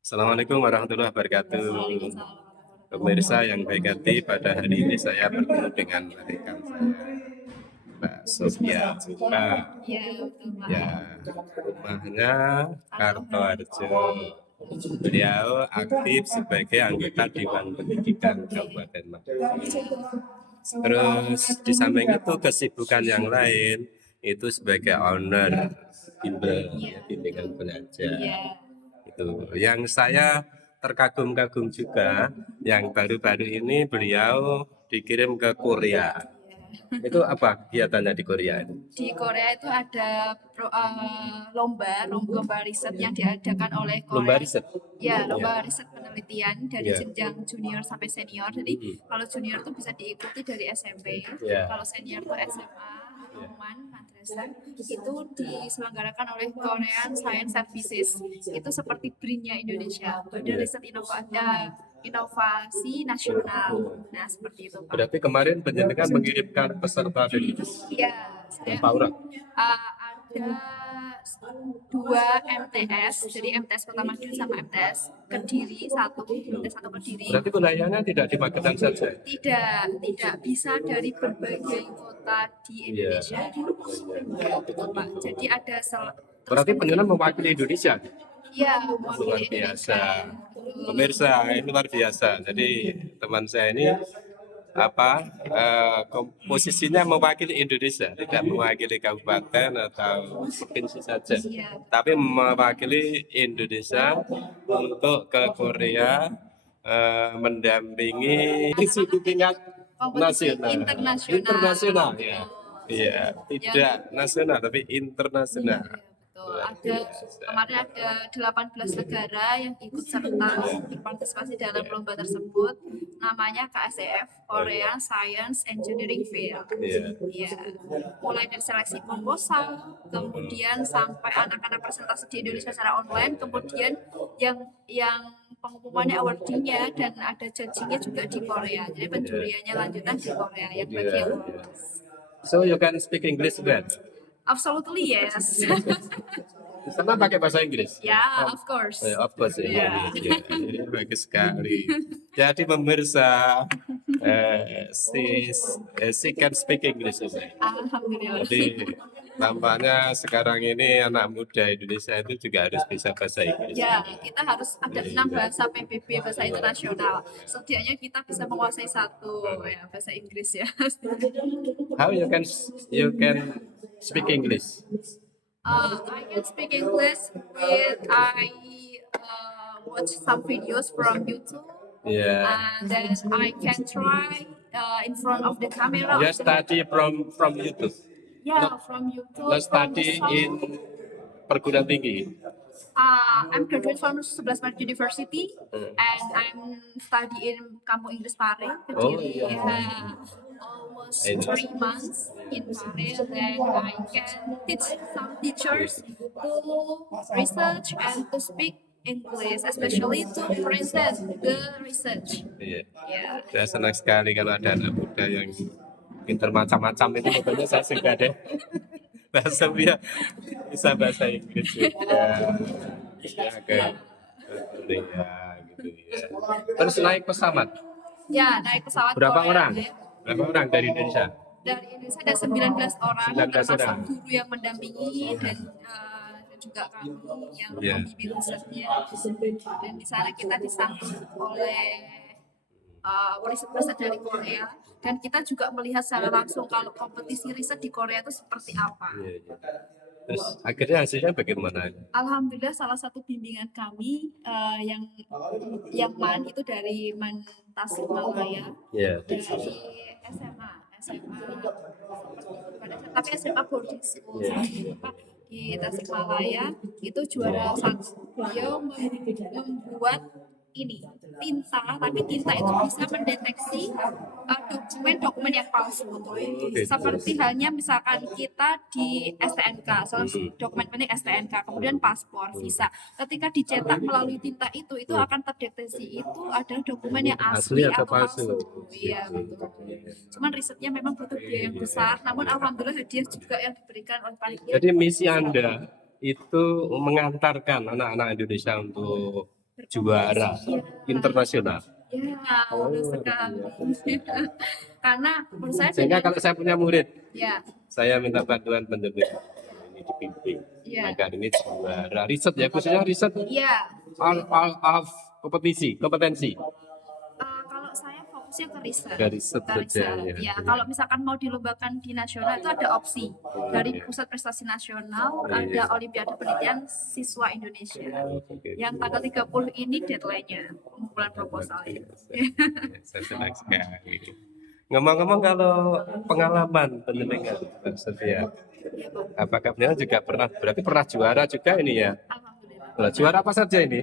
Assalamualaikum warahmatullahi wabarakatuh. Pemirsa yang baik hati, pada hari ini saya bertemu dengan rekan saya, Mbak Sofia Juga. Iya, betul Pak. Ya, rumahnya Kartoharjo. Beliau aktif sebagai anggota Dewan Pendidikan Kabupaten Magelang. Terus di samping itu kesibukan yang lain itu sebagai owner bimbel, Iya, bimbingan betul. belajar. Iya, Itu yang saya terkagum-kagum juga, yang baru-baru ini beliau dikirim ke Korea. iya. Itu apa kegiatannya di Korea itu? Di Korea itu ada lomba riset yang diadakan oleh Lomba Korea. riset. Ya, Ya. lomba riset penelitian dari Ya. jenjang junior sampai senior. Jadi kalau junior tuh bisa diikuti dari SMP, Ya. kalau senior tuh SMA, Roman, madrasah. Itu diselenggarakan oleh Korean Science Services. Itu seperti BRIN-nya Indonesia, Badan Ya. Riset Inovasi Nasional. Nah, seperti itu Pak. Berarti kemarin penjenengan mengirimkan peserta dari Iya, saya berapa orang? ada dua MTS, jadi MTS Kota Madiun sama MTS Kediri satu, MTS satu Kediri. Berarti wilayahnya tidak di Magelang saja? Tidak bisa dari berbagai kota di Indonesia. Betul Pak. Jadi ada Berarti penjenengan mewakili Indonesia? Iya, Luar mewakili biasa. Indonesia. Pemirsa, ini luar biasa. Jadi teman saya ini posisinya mewakili Indonesia, tidak mewakili kabupaten atau provinsi saja, tapi mewakili Indonesia untuk ke Korea, mendampingi di tingkat nasional, internasional ya, iya, tidak nasional tapi internasional. Betul. Kemarin ada 18 negara yang ikut serta berpartisipasi dalam lomba tersebut. Namanya KSEF, Korean Science Engineering Fair. Iya. Mulai dari seleksi proposal, kemudian sampai anak-anak presentasi di Indonesia secara online, kemudian yang pengumumannya awardingnya dan ada judgingnya juga di Korea. Jadi penjuriannya lanjutan di Korea yang bagi yang lolos. So you can speak English well? Absolutely yes. Sama pakai bahasa Inggris? Ya, of course. Of course, Ya. ini bagus sekali. Jadi pemirsa, she can speak English. Alhamdulillah. Jadi tampaknya sekarang ini anak muda Indonesia itu juga harus bisa bahasa Inggris. Ya, kita harus ada 6 bahasa PBB, bahasa internasional. Setidaknya kita bisa menguasai satu ya bahasa Inggris ya. How you can speak English? I can speak English with I watch some videos from YouTube. Yeah. And then I can try in front of the camera. You study from YouTube? Yeah, from YouTube. You study in perguruan tinggi? I'm graduate from 11 Maret University and I'm studying Kampung Inggris Pare. Oh, yeah. Almost 3 months in Pare, then I can teach some teachers to research and to speak English, especially to present the research. Iya. Yeah. Saya senang sekali kalau ada anak muda yang pintar macam-macam itu, pokoknya saya suka deh. Bahasa bisa bahasa Inggris juga. Ya, gitu ya. Terus naik pesawat? Ya, naik pesawat. Berapa Korea, orang? ya. Berapa orang dari Indonesia? Dari Indonesia ada 19 orang, 19 termasuk orang. guru yang mendampingi dan juga kami yang membimbing risetnya. Dan di sana kita disambut oleh riset-riset dari Korea, dan kita juga melihat secara langsung kalau kompetisi riset di Korea itu seperti apa. Iya. Terus akhirnya hasilnya bagaimana? Alhamdulillah salah satu bimbingan kami yang MAN itu dari MAN Tasikmalaya, dari SMA tapi SMA boarding school di Tasikmalaya itu juara satu. Beliau membuat tinta, tapi tinta itu bisa mendeteksi dokumen-dokumen yang palsu. Seperti halnya misalkan kita di STNK, dokumen penting STNK, kemudian paspor, visa. Ketika dicetak melalui tinta itu akan terdeteksi itu adalah dokumen yang asli atau palsu. Iya, betul. Cuman risetnya memang butuh biaya yang besar, namun alhamdulillah hadiah juga yang diberikan oleh panitia. Jadi misi Anda itu mengantarkan anak-anak Indonesia untuk juara Iya. internasional. Ya, Oh, betul sekali. Karena menurut saya Sehingga dengan kalau saya punya murid, ya, saya minta bantuan pendamping ini dibimbing ya, agar ini juara riset ya, khususnya riset ya. of kompetensi Kalau saya fokusnya ke riset. dari riset Ke saja riset. ya. Ya, kalau misalkan mau dilombakan di nasional itu ada opsi dari Pusat Prestasi Nasional, ada Olimpiade Penelitian Siswa Indonesia. Yang tanggal 30 ini deadline-nya pengumpulan proposal. Saya senang sekali. Ngomong-ngomong kalau pengalaman penelitian Mbak Sofia, Ya, Pak. apakah benar juga berarti pernah juara juga ini ya? Alhamdulillah. Lah, juara apa saja ini?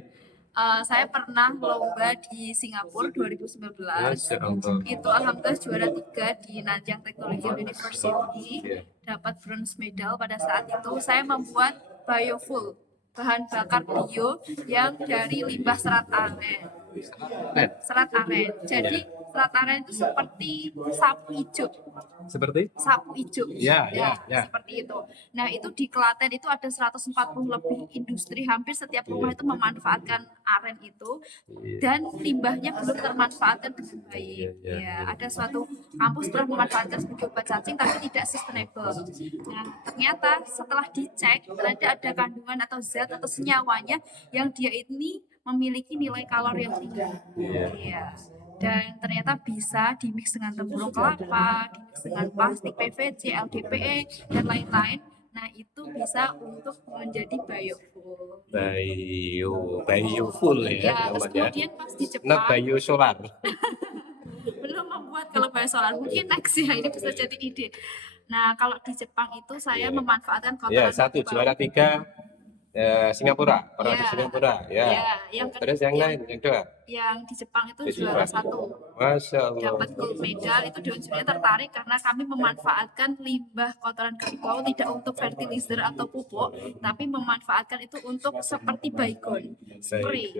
Saya pernah lomba di Singapura 2019. Masya Allah. Itu alhamdulillah juara 3 di Nanyang Technology University. Iya. Dapat bronze medal pada saat itu. Saya membuat biofuel, bahan bakar bio yang dari limbah serat aren. Serat aren. Jadi serat aren itu seperti sapu hijau. Seperti? Sapu hijau. Ya. Seperti itu. Nah, itu di Klaten itu ada 140 lebih industri, hampir setiap rumah itu memanfaatkan aren itu dan limbahnya belum termanfaatkan dengan baik. Ya, ada suatu kampus telah memanfaatkan sebagai obat cacing tapi tidak sustainable. Nah, ternyata setelah dicek ternyata ada kandungan atau zat atau senyawanya yang dia ini memiliki nilai kalori yang tinggi. Iya. Dan ternyata bisa dimix dengan tempurung kelapa, dimix dengan plastik PVC, LDPE, dan lain-lain. Nah, itu bisa untuk menjadi biofuel. Biofuel ya Ya, terus namanya. kemudian pas di Nah, Jepang biosolar. belum membuat kalau biosolar, mungkin next ya ini bisa jadi ide. Nah, kalau di Jepang itu saya memanfaatkan Ya, kotoran 1 juara 3 Singapura, pernah di Ya. Singapura ya. yang Terus yang lain, yang 2? yang di Jepang itu Di juara Jepang. 1. Masya Allah. Dapat gold medal itu Dewan Jurinya tertarik karena kami memanfaatkan limbah kotoran kerbau tidak untuk fertilizer atau pupuk, tapi memanfaatkan itu untuk seperti baygon spray.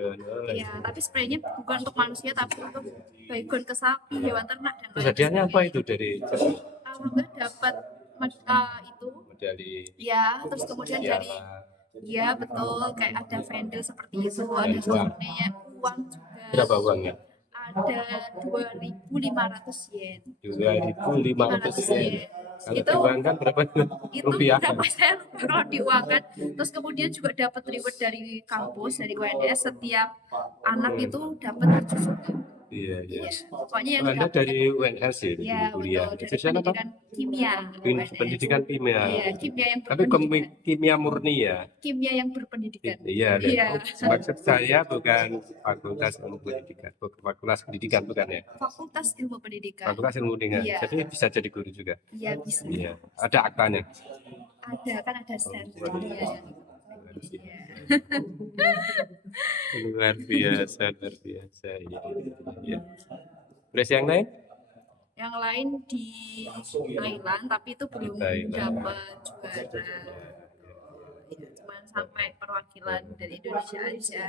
Ya, tapi spraynya bukan untuk manusia tapi untuk baygon ke sapi, hewan ternak dan Terus lain hadiahnya apa sebagainya. itu dari Jepang? Alhamdulillah dapat itu Medali ya, terus kemudian dari ya betul kayak ada vendel seperti itu, ada souvenir, uang juga. berapa uangnya? Ada 2.500 yen. 2.500 yen. Kalau Itu diuangkan berapa itu rupiah? berapa saya lupa kalau diuangkan. Terus kemudian juga dapat reward dari kampus, dari UNS, setiap anak itu dapat 7 juta. Iya. Pokoknya yang Anda dapat dari UNS ya? ya kuliah. betul, dari Jurusan apa? pendidikan kimia. UNS. Pendidikan kimia. Iya, kimia yang Tapi berpendidikan. kimia murni ya? Kimia yang berpendidikan. Iya. Iya. Maksud saya bukan fakultas ilmu pendidikan, fakultas pendidikan bukan ya? Fakultas Ilmu Pendidikan. Fakultas ilmu pendidikan. Iya. Jadi bisa jadi guru juga. Iya, bisa. Iya. Ada aktanya. Ada kan ada stand. Iya. Luar biasa. Ya. Terus yang lain? Yang lain di Thailand tapi itu belum dapat juara. Ya, cuman sampai perwakilan dari Indonesia aja.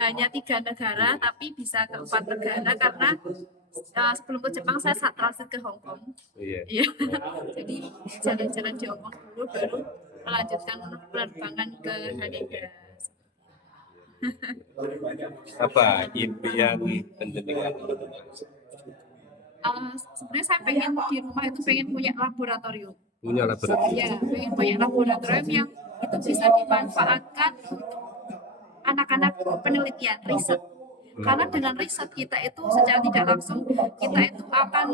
Hanya 3 negara tapi bisa ke 4 negara karena sebelum ke Jepang saya saat transit ke Hong Kong. Iya. Jadi jalan-jalan di Hong Kong dulu baru melanjutkan penerbangan ke Haneda. Apa impian pendidikan? Sebenarnya saya pengen di rumah itu pengen punya laboratorium. Punya laboratorium. Ya, pengen punya laboratorium yang itu bisa dimanfaatkan untuk anak-anak penelitian riset. Karena dengan riset kita itu secara tidak langsung kita itu akan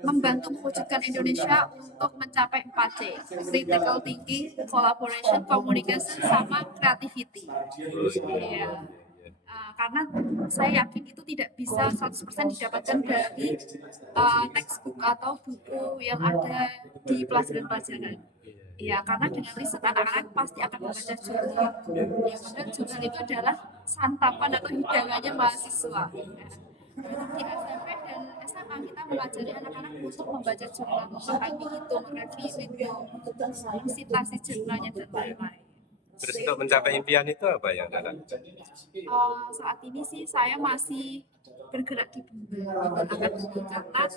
membantu mewujudkan Indonesia untuk mencapai 4C, critical thinking, collaboration, communication, sama creativity. Ya. Karena saya yakin itu tidak bisa 100% didapatkan dari textbook atau buku yang ada di pelajaran-pelajaran. Ya, karena dengan riset anak-anak pasti akan membaca jurnal. Yang mana jurnal itu adalah santapan atau hidangannya mahasiswa. Ya. Di SMP dan SMA kita mengajari anak-anak untuk membaca jurnal, memahami itu, mereview itu, citasi jurnalnya dan lain-lain. Terus untuk mencapai impian itu apa yang Anda lakukan? Saat ini sih saya masih bergerak di bidang akademik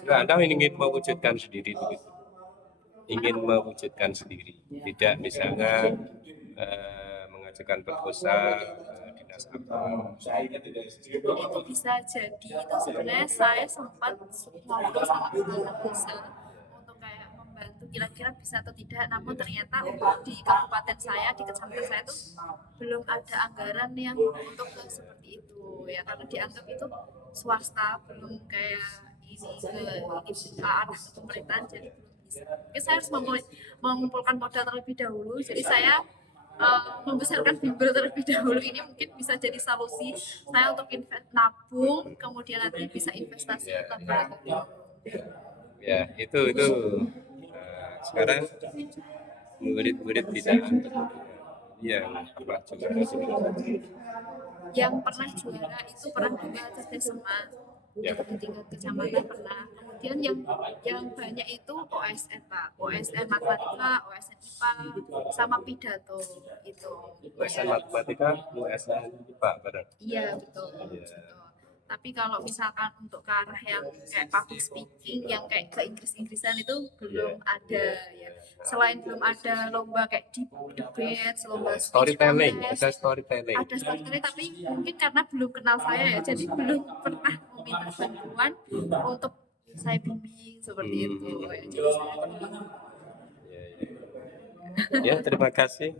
karena Anda ingin mewujudkan sendiri begitu. Ingin mewujudkan sendiri, tidak misalnya mengajukan proposal ke dinas apa? Itu bisa jadi itu sebenarnya saya sempat ngobrol sama kepala desa untuk kayak membantu kira-kira bisa atau tidak, namun ternyata untuk di kabupaten saya, di kecamatan saya tuh belum ada anggaran yang untuk ke seperti itu ya, karena dianggap itu swasta, belum kayak ini ke arah ke pemerintahan, jadi belum bisa. Mungkin saya harus mengumpulkan modal terlebih dahulu, jadi saya membesarkan bimbel terlebih dahulu. Ini mungkin bisa jadi solusi saya untuk nabung, kemudian nanti bisa investasi Ya, lebih lagi. ya itu sekarang murid-murid tidak yang apa juara Yang pernah juara itu pernah juga cerdas semak ya. di tingkat kecamatan pernah. Kemudian yang banyak itu OSN Pak, OSN matematika, OSN IPA, sama pidato itu. USN matematika, USN IPA bareng. Iya betul. Betul. Tapi kalau misalkan untuk ke arah yang kayak public speaking, yang kayak ke Inggris-Inggrisan itu belum ada ya. Selain belum ada lomba kayak debate, lomba speech Storytelling, contest, ada storytelling. ada storytelling, tapi mungkin karena belum kenal saya ya, jadi belum pernah meminta bantuan untuk saya bimbing seperti itu ya. Jadi saya Ya, terima kasih.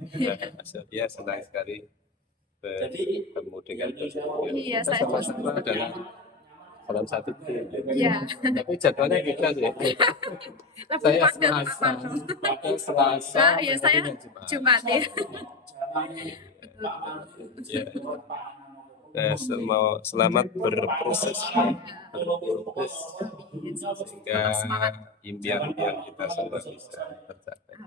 Ya, senang sekali bertemu dengan iya saya sama-sama adalah salam satu tim. iya Tapi jadwalnya kita sih. lebih Saya padat Selasa, apa Selasa, ya saya Jumat ya. Ya. Selamat berproses sehingga impian-impian kita semua bisa tercapai.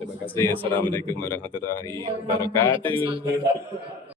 Terima kasih. Assalamualaikum warahmatullahi wabarakatuh.